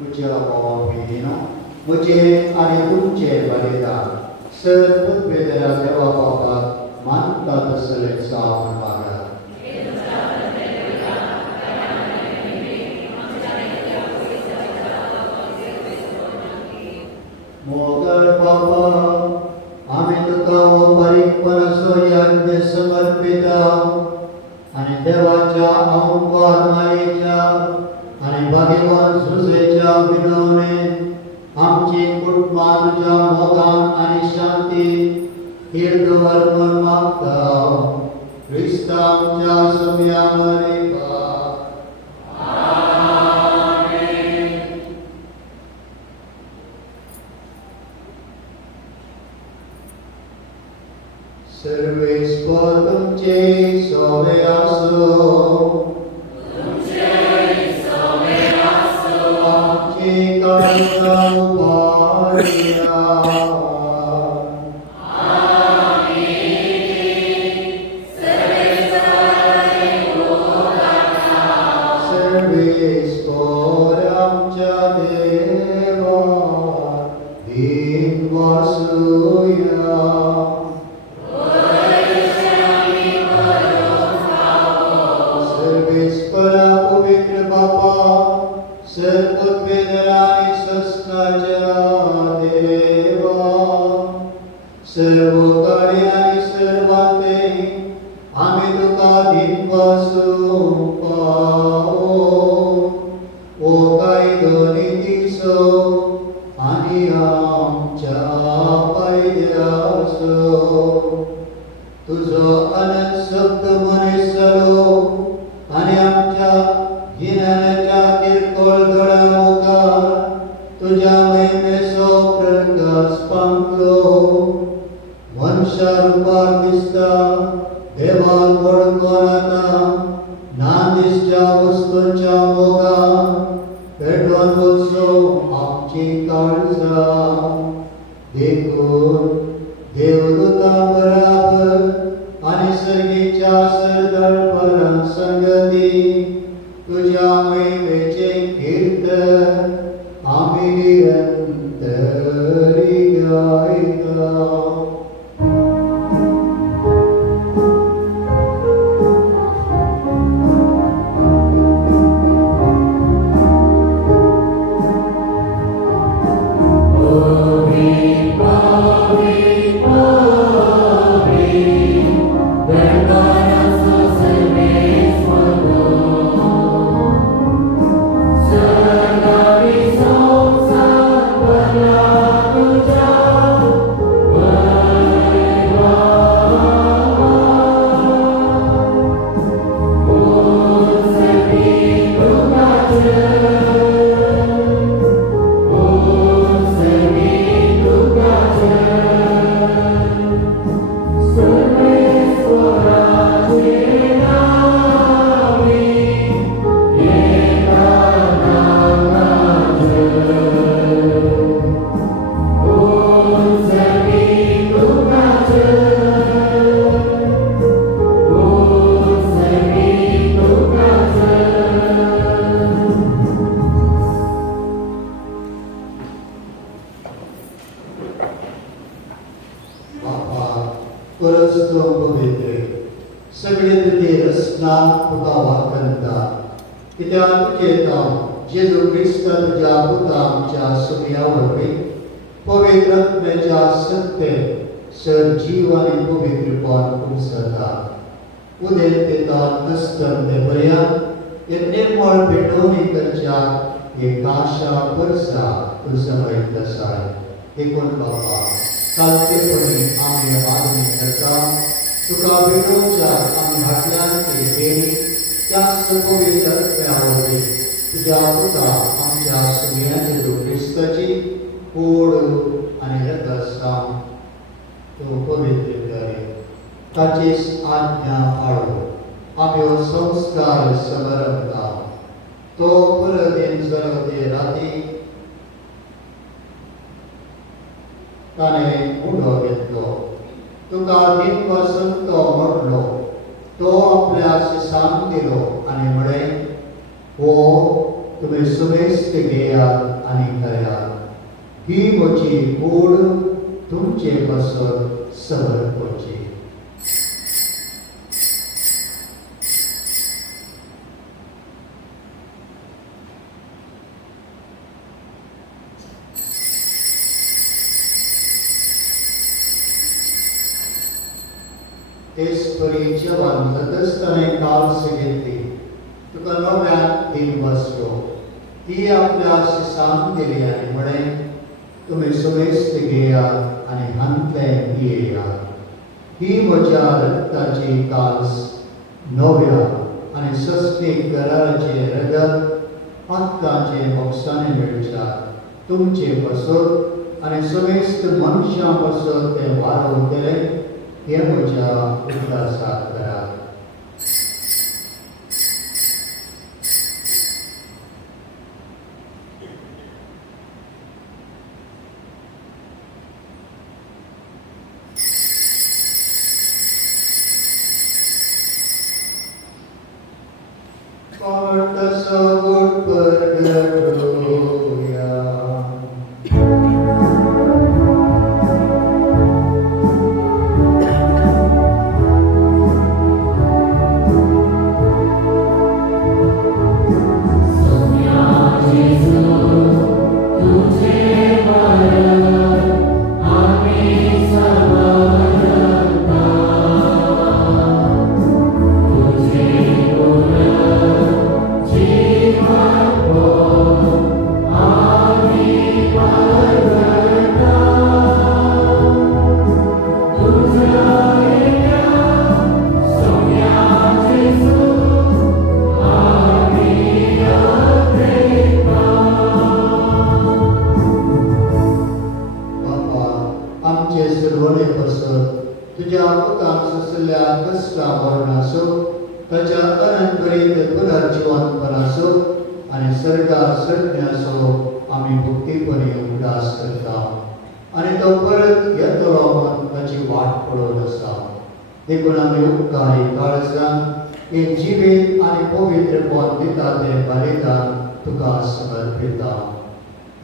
तुझ्या भावा भयणीनो म्हजे आनी तुमचे बलिदान सर्व वेदना देवा बापाक मानता तसले सावन मागा मोगर बाबा आम्ही तुका हो बारीकपणाचो यज्ञ समर्पिता आणि देवाच्या अवंकार मायेच्या आणि भाग्यवान झुजेच्या विनवणे आमची कुटुंबा तुझ्या मोगान आणि शांती हीर्दवर मन मागता ख्रिस्तांच्या समयामध्ये सर्वेश्वर तुमचे सोवे असो आमची काळजा उभार्या सर्वेश्वर आमच्या देवा दिन वासूया सर्वेश्वरा पवित्र बापा सर्ववेदना आणि संस्काराच्या देवा सर्व काळी आणि सर्वांते आम्ही तुका दिनपासून पावो ओ काही दोन्ही दिसो आणि आमच्या पायद्यासो तुझो अनंत शब्द मनेसलो आणि आमच्या हिनाच्या किरकोळ दोळा मुखार तुझ्या महिमेचो प्रकाश पामलो मनशा रूपार दिसता देवाक वळखून आता नादिसच्या वस्तूंच्या मोगान पेटोवन वचो आमची काळजा देखून देवदूता बराबर आणि सर्गीच्या सरदळपरां संगती तुझ्या महिमेचे कीर्तन आम्ही निरंतरी गायता सगळे तुझे रचना तुका वाकंता कित्याक तुझे नांव जेजू क्रिस्त तुझ्या पुता आमच्या सुमया वरवीं पवित्र आत्म्याच्या सत्य सजीव आनी पवित्रपण पुंजता उदेल तेतान अस्तम ते पर्यंत एक निर्मळ भेटवणी करच्याक एक आशा वर्सा तूं समयत आसाय देखून बाबा कालतेपणी आमी मागणी करता तुका भेटोवच्या आमी हाटल्यान ते देणी त्याच पवित्र आत्म्यावरवीं तुझ्या पुता आमच्या सुमया जेजू क्रिस्ताची कूड आनी रगत तो पवित्र करे ताचीच आज्ञा पाळो आमी हो संस्कार समरमता तो परदीन जालो ते राती ताणें उडो घेतलो तुका दिन पासून तो म्हटलो तो आपल्या शिसांक दिलो आनी म्हळें हो तुम्ही सुमेस्त घेयात आणि करात ही म्हजी कूड तुमचे पासून सहर करची. Esperiența vanătăstăne calse घेतली तुका नव्यान दिन बसलो ती आपल्याशी सांग दिली आणि म्हणे तुम्ही सुवेस्त घेयात आणि हंतले पियेयात ही म्हज्या रक्ताची काल्स नव्या आणि सस्तीक कराराचे रगत हक्काचे मोक्षाने मेळच्या तुमचे पासून आणि सुवेस्त मनशां पासून ते वाडवतले हे म्हज्या उल्हासात करा.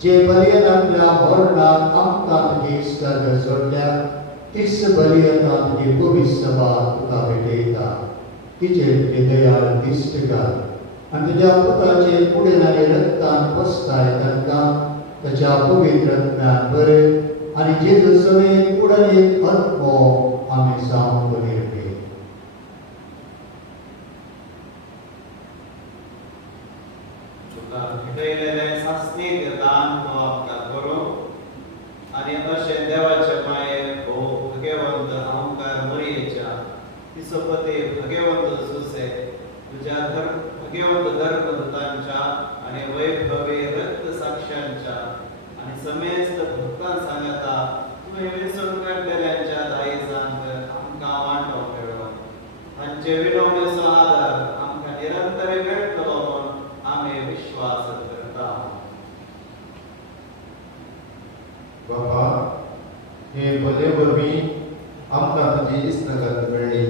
जे बलियन आपल्या मरणाक आमकां तुजी इश्टागत जोडल्या तीच बलियन तुजी पवित्र सभा तुका भेटयता तिचे दयाळ दिश्ट घाल आनी तुज्या पुताचे कुडीन आनी रक्तान पसताय तांकां ताच्या पवित्र रत्नान भर आनी जेजू समेत कुडीन आत्मो आमी सावन निर्भय. भेटयलेले सासणीक दान तो आपणाक करूं आनी अशें देवाचे मायेर भोव भगवंत अहंकार मरयेच्या तिसोपती भगवंत सुसे तुज्या भगवंत धर्मदूतांच्या आनी वैभवी रक्त साक्षांच्या आनी समेस्त भक्तां सांगता तुवें विसरून काडलेल्यांच्या दायजांत आमकां वांटो मेळ्ळो तांचे विनवणेचो आदार आमकां निरंतर मेळटलो म्हूण आमी विश्वास करता. बाबा हे बले वरवीं आमकां तुजी इस्नागत मेळ्ळी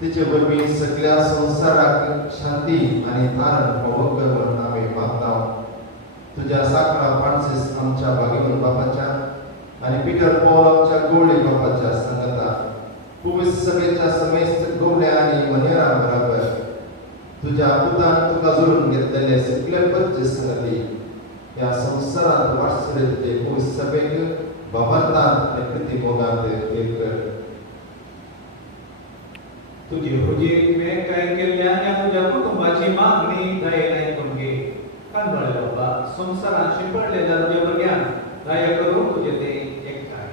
तिचे वरवीं सगळ्या संवसाराक शांती आनी तारण फावो कर म्हणून आमी मागता. तुज्या साकरा फ्रांसीस आमच्या भागीवर बापाच्या आनी पिटर पॉल आमच्या गवळी बापाच्या संगता पुवीस सभेच्या समेस्त गवळ्या आनी मनेरां बराबर तुज्या पुतान तुका जोडून घेतलेले सगळे बच्चे संगती ह्या संवसारांत वाटसरे तुजे पवित्र सभेक बाबांतांत आनी प्रती मोगांत एक कर. तुजी हुजीक मेळकाय केल्ल्या ह्या तुज्या कुटुंबाची मागणी दयेन आयकून घे. कांदोळे बाबा संवसारांत शिंपडलेल्या तुज्या भुरग्यांक दया करून तुजे ते एकठांय.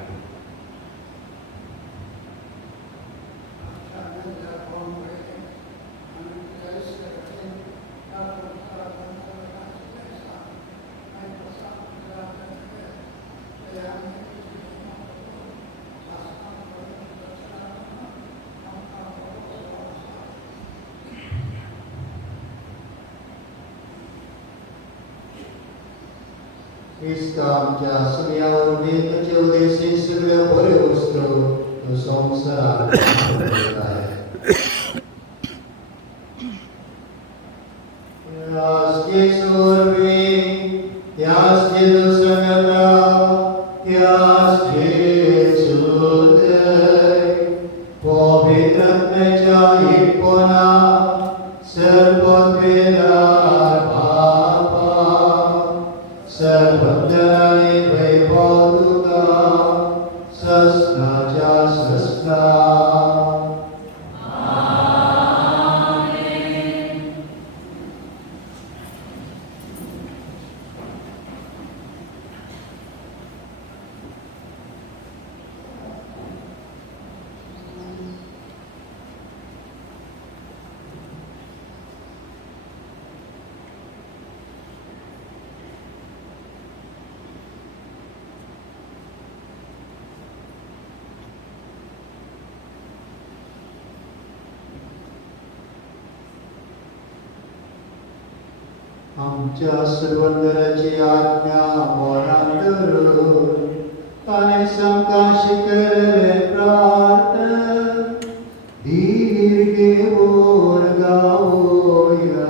Cristo आमच्या सगळ्यावर ताचे उद्देशीन सगळ्यो बऱ्यो वस्तू संवसाराक. พ Tias Jesur vi, tias Jesu sangata, tias Jesu dei, povitrat meja ipona, serpot virar papa, serpot dalani vaivoduka, sasna ja sasna. आमच्या सर्वंतराची आज्ञा मोरात धरून ताने समका शिकरले प्रार्थन दीर्घे बोर गावोया.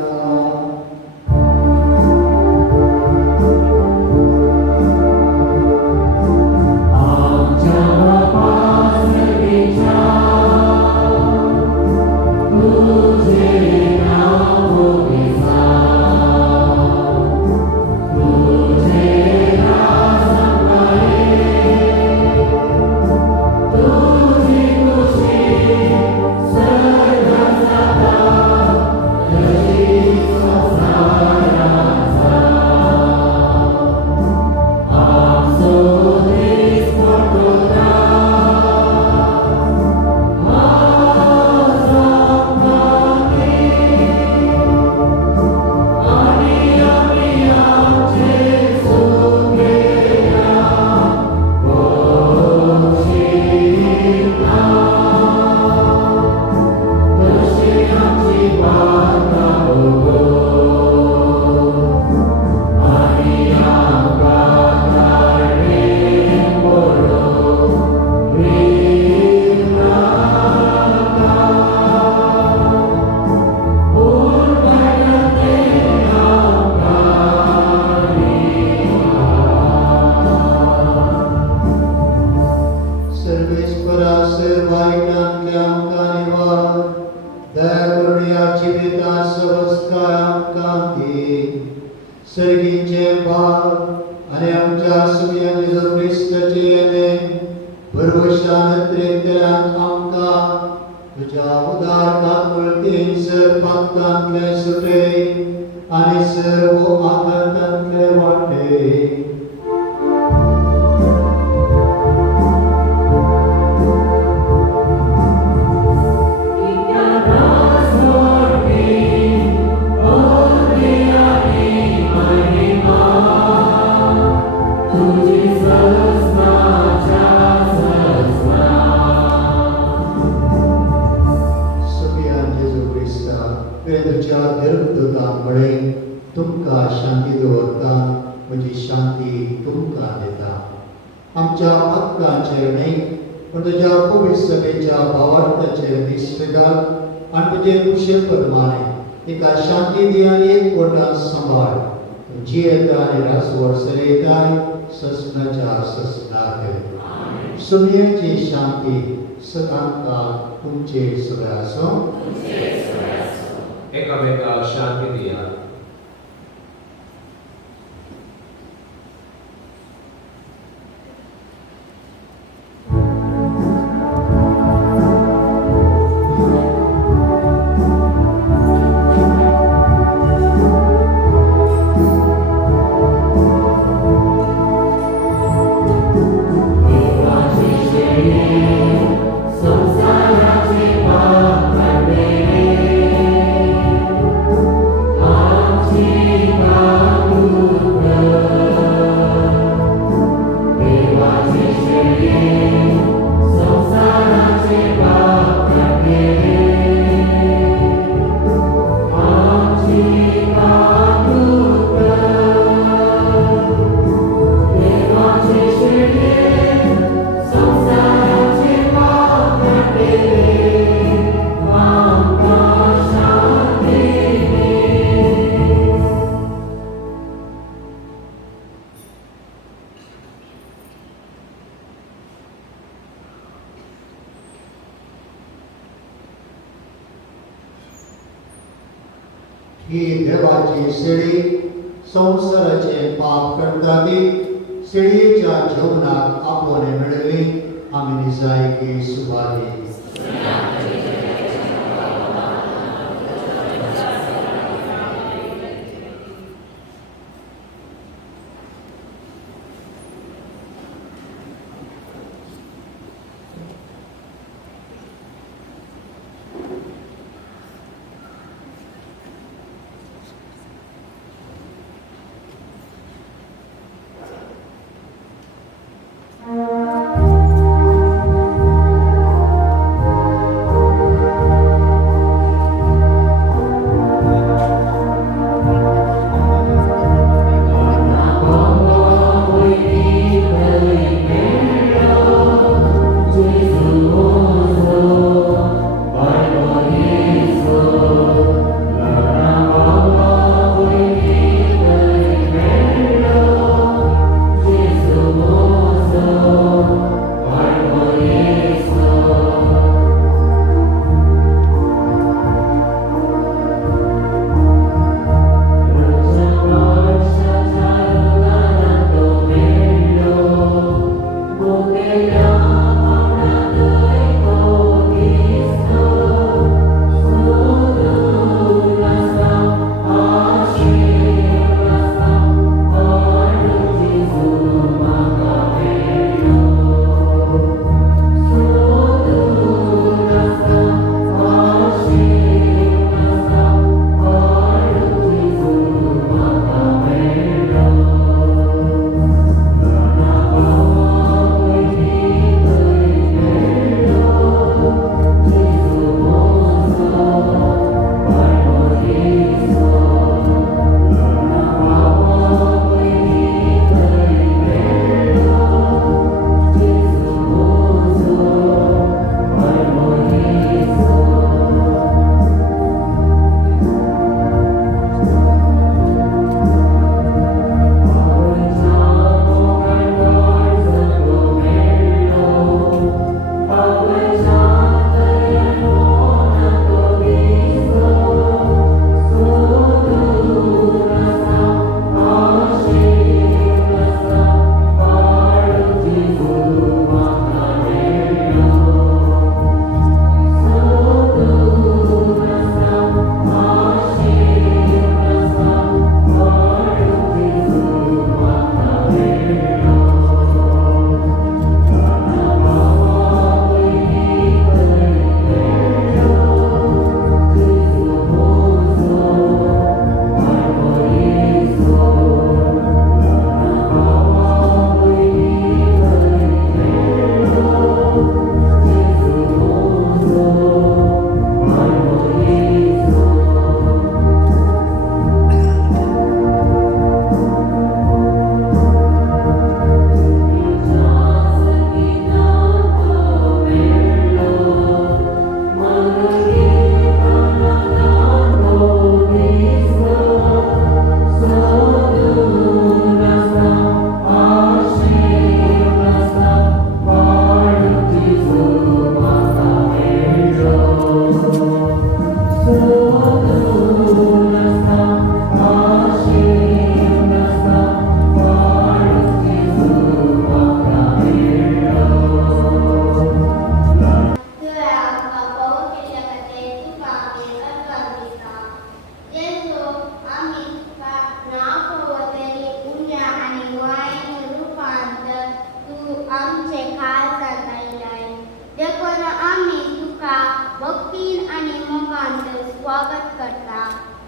सर्गीचे भाग आणि आमच्या सुया जेजू ख्रिस्ताचे येणे भरवशान त्रेंतल्यान आमकां तुज्या उदार काकुळतीन सर पातकांतले सुटे आनी सर्व आकांतांतले वाटे. तुमकां शांती दवरता, म्हजी शांती तुमकां दिता. आमच्या हक्कांचेर न्ही पूण तुज्या पवित्र सभेच्या भावार्थाचेर दिश्ट घाल आनी तुजे कुशे प्रमाणे एका शांती दी आनी एकवटान सांबाळ. जी येता आनी रासवड चलयताय ससनाच्या ससना कर. सुमयेची शांती सदांच काळ तुमचेर सगळ्या आसूं. एकामेकाक शांती दियात. संसाराचे पाप काढले, देवाची शेळी संवसाराचे पाप करताली शेळयेच्या जीवनाक आपोवणे मेळयली आमी निजायकी सुभागी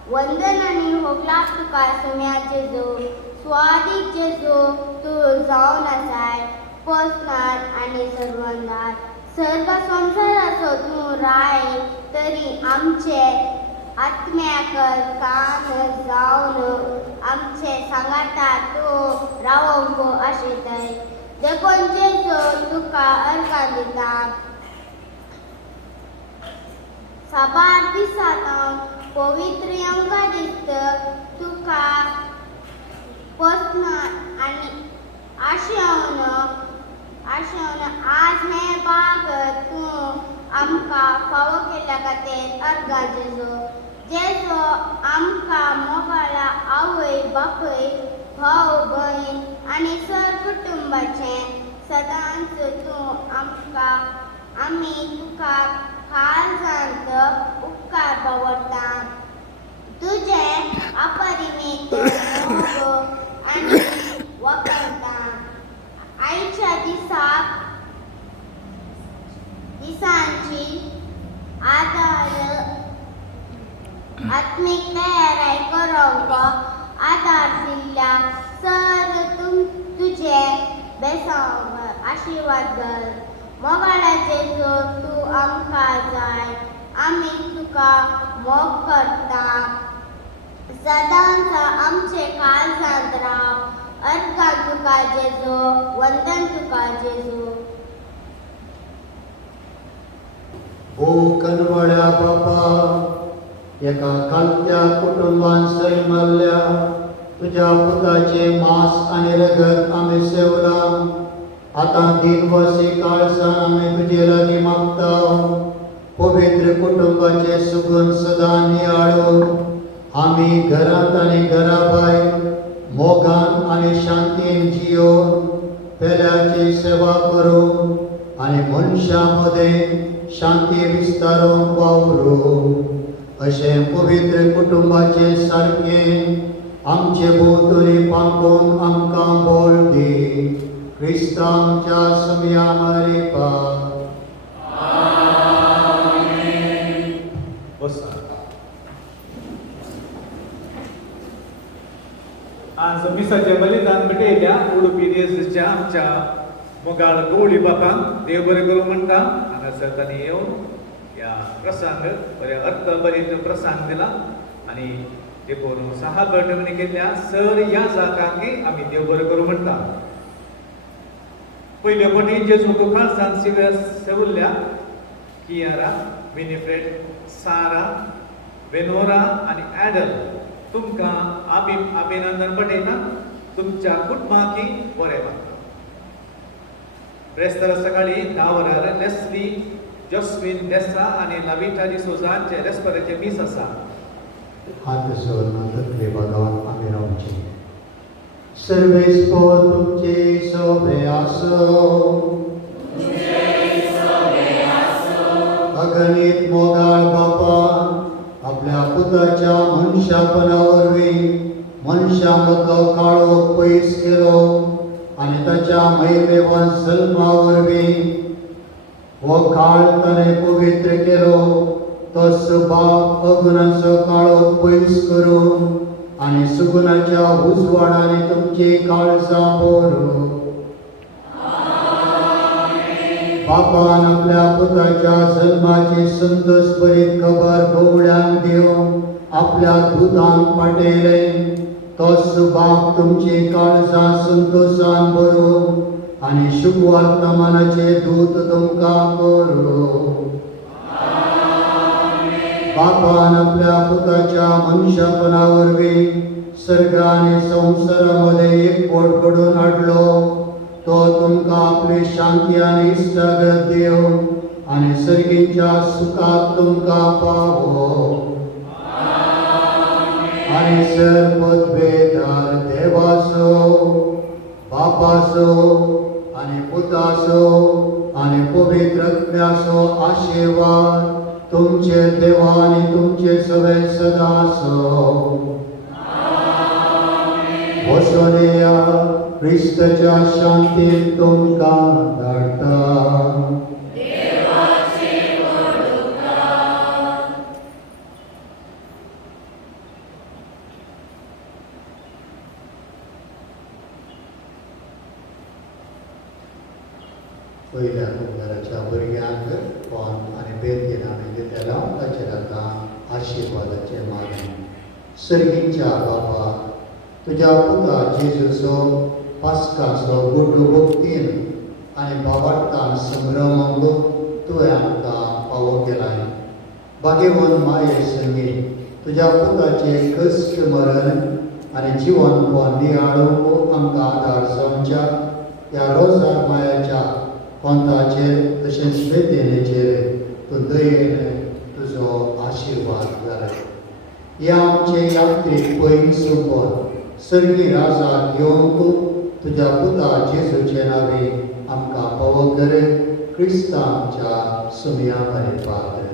वंदन आणि होगलाप तुका सुम्याचे जो स्वादीक जेजो तूं जावन आसाय पोसणार आणि सर्वंदार सर्व संसाराचो तूं राय तरी आमचे आत्म्याक कान जावन आमचे सांगाता तूं रावंक आशितय देखून जेजो तुका अर्घां दिता साबार दिसांत पवित्र यंगादिस्त तुका पोसणार आणि आशेवन आज हे बाग तूं आमकां फावो केल्या खातीर अर्घां जेजो आमकां मोगा आपय भाव भयण आनी सर कुटुंबाचे सदांच तूं आमी तुका खार जांत उपकार बावरता तुझे अपरिमित मोग आनी वापरता आयच्या दिसांची आत्मीक तयाराय करवंक आदार दिल्ल्या सर तुझे बेसांवर आशिर्वाद कर मोगाळाचे जो तूं आमकां जाय आमी तुका मोग करता सदांच आमचे काळजांत राव अर्घा तुका जेजो वंदन तुका जेजो ओ कनवळ्या बापा एका कालत्या कुटुंबान सैमल्ल्या तुझ्या पुताचे मांस आनी रगत आमी सेवला आतां दिनवसी काळजान आमी तुजे लागीं मागता पवित्र कुटुंबाचे सुगंध सदां नियाळो आमी घरांत आनी घरा भायर मोगान आनी शांतीन जियोन पेल्याची सेवा करूं आनी मनशां मदें शांती विस्तारून वावरूं अशें पवित्र कुटुंबाचे सारकें आमचे भोंवतणी पांकोवन आमकां बोल दी क्रिस्ता आमच्या समया मारिपा आज मिसाचे बलिदान भेटयल्या उडुपी देशाच्या आमच्या मोगाळ गवळी बापांक देव बरें करूं म्हणटा हांगासर तांणी येवन ह्या प्रसंग बऱ्या अर्थभरीत प्रसंग दिला आनी देखून 6 घटवणी केल्ल्या सर ह्या जागांकी आमी देव बरें करूं म्हणटा पयले फावटी जेजू काळजांत सेवल्ल्या कियारा विनिफ्रेड सारा वेनोरा आनी ॲडल तुमकां अभिनंदन पटयता तुमच्या कुटुंबाकी बरें मागता ब्रेस्तार सकाळी 10 वरांर लेस्ली जॉस्विन डेसा आनी लविटा डिसोजांचे रेस्परेचे मीस आसा हात जोडून नंतर भगवान आमी रावचे सर्वेस्पो तुमचे सोबे आसो अगणित मोगाळ बापा आपल्या पुताच्या मनशापणा वरवीं मनशा मदलो काळो पयस केलो आनी ताच्या महिमेवान जल्मा वरवीं हो काळ ताणें पवित्र केलो तो बाप अगुणाचो काळो पयस करून आनी सुगुणाच्या उजवाडांनी तुमची काळजां भरून बापान आपल्या पुताच्या जल्माची संतोष भरीत खबर गवळ्यांक दिवन आपल्या दुदान पाटयले तोच बाप तुमची काळजां संतोषान भरून आनी शुभ वर्तमानाचे दूत तुमकां करूं बापान आपल्या पुताच्या मनशापणा वरवीं सर्ग आनी संवसारामध्ये एकवट घडोवन हाडलो तो तुमकां आपली शांती आनी इश्टागत दिवं आनी सर्गींच्या सुखाक तुमकां पावो आनी सर्वपदवेदार देवाचो बापाचो आनी पुताचो आनी पवित्र आत्म्याचो आशिर्वाद तुमचे देवा आनी तुमचे सगळे सदां आसूं वसोनिया क्रिस्ताच्या शांतीन तुमकां धाडटा पयल्या घराच्या भुरग्यांक कोण आनी बेदीन आमी दितेला ताचेर आतां आशिर्वादाचे मागणी सर्गीच्या बापा तुज्या पुता जेजूचो पास्काचो गुड्डू भक्तीन आनी भावार्थान संभ्रमक तुवें आमकां फावो केलाय भाग्यवन माये संगी तुज्या पुताचे कश्ट मरण आनी जिवन नियाळूंक आमकां आदार जावच्या ह्या रोजार मायाच्या पंथाचेर तशेंच बेतेनेचेर तूं दयेन तुजो आशिर्वाद घालय हे आमचे यात्रेक पयलीं सोंपोन सर्गी राजा घेवंक तुझ्या पुता जेजूचे नावे आमकां पवो कर. क्रिस्ता आमच्या सुमया बरें पात्र.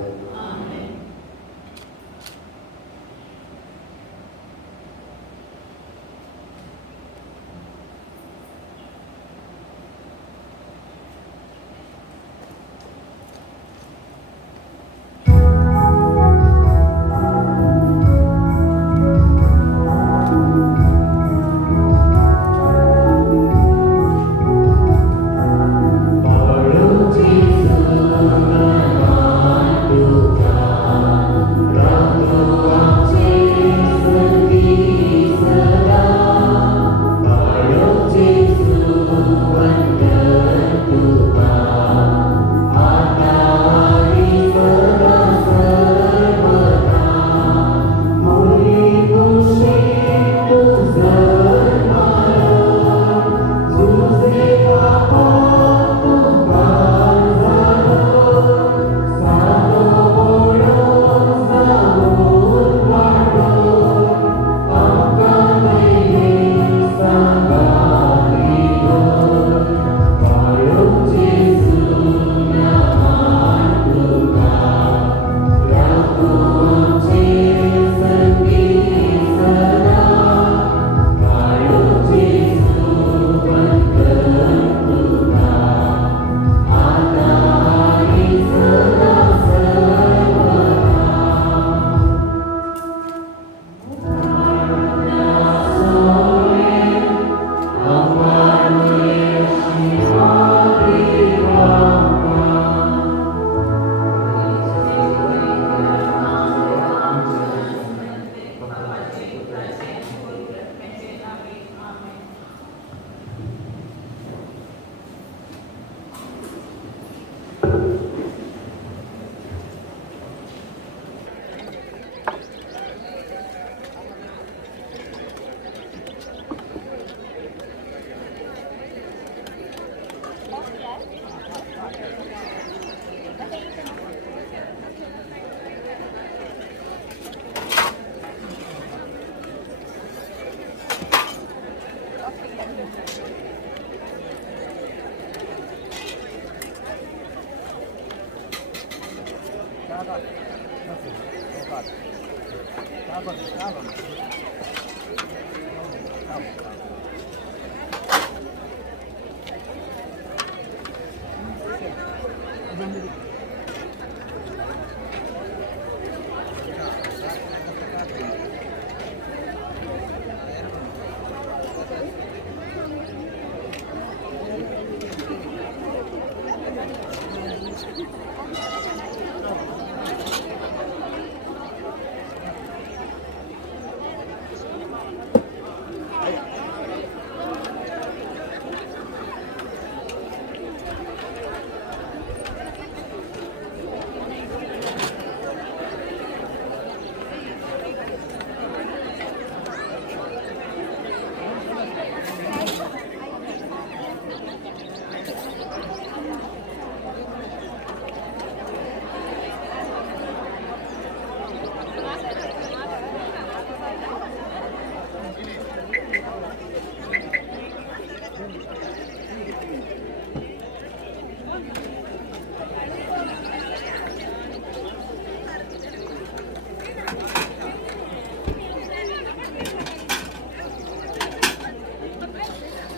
Tá bom.